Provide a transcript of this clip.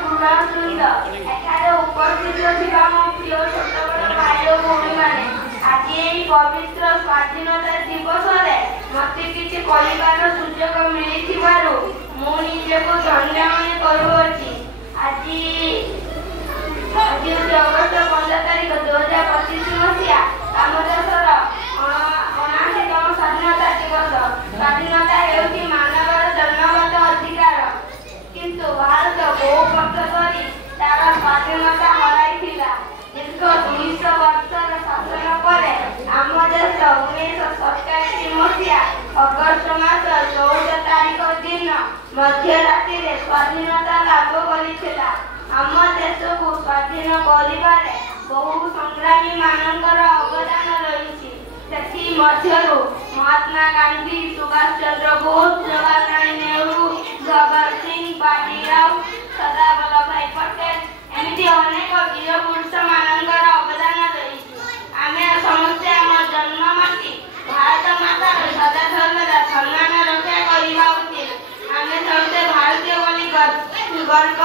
गुणवृंद एठारे उपस्थित थिबा मो प्रिय छोट बड़ भाई और भौणी माने आज एई पवित्र स्वाधीनता दिवस रे मते किछि करिबार सुयोग मिलिथिबारु मो निजेको धन्य मने करूअछि। आज अगस्त 15 तारिख 2025 मसीहा आम देशर 79तम स्वाधीनता दिवस। स्वाधीनता हेउछि मानवर जन्मगत अधिकार, किंतु भारत बहु वर्ष धरि तार स्वाधीनता हराइथिला। दीर्घ 200 वर्षर शासन पर आम देश 1987 मसीहा अगस्त मास 14 तारिख दिन मध्यरात्रि स्वाधीनता लाभ करिथिला। आम देश को स्वाधीन करिबारे बहु संग्रामी मानकर अवदान रहिछि। सेथि मध्यरु महात्मा गांधी, सुभाष चंद्र बोस, जवाहरलाल नेहरू, भगत सिंह, बाजीराव, सरदार वल्लभभाई पटेल एमिति अनेक वीर पुरुष मानकर अवदान रहिछि। आमे समस्त आम जन्म माटी भारत मातार सदा सर्वदा सम्मान रक्षा करिबा उचित। आमे समस्त भारतीय बोली गर्व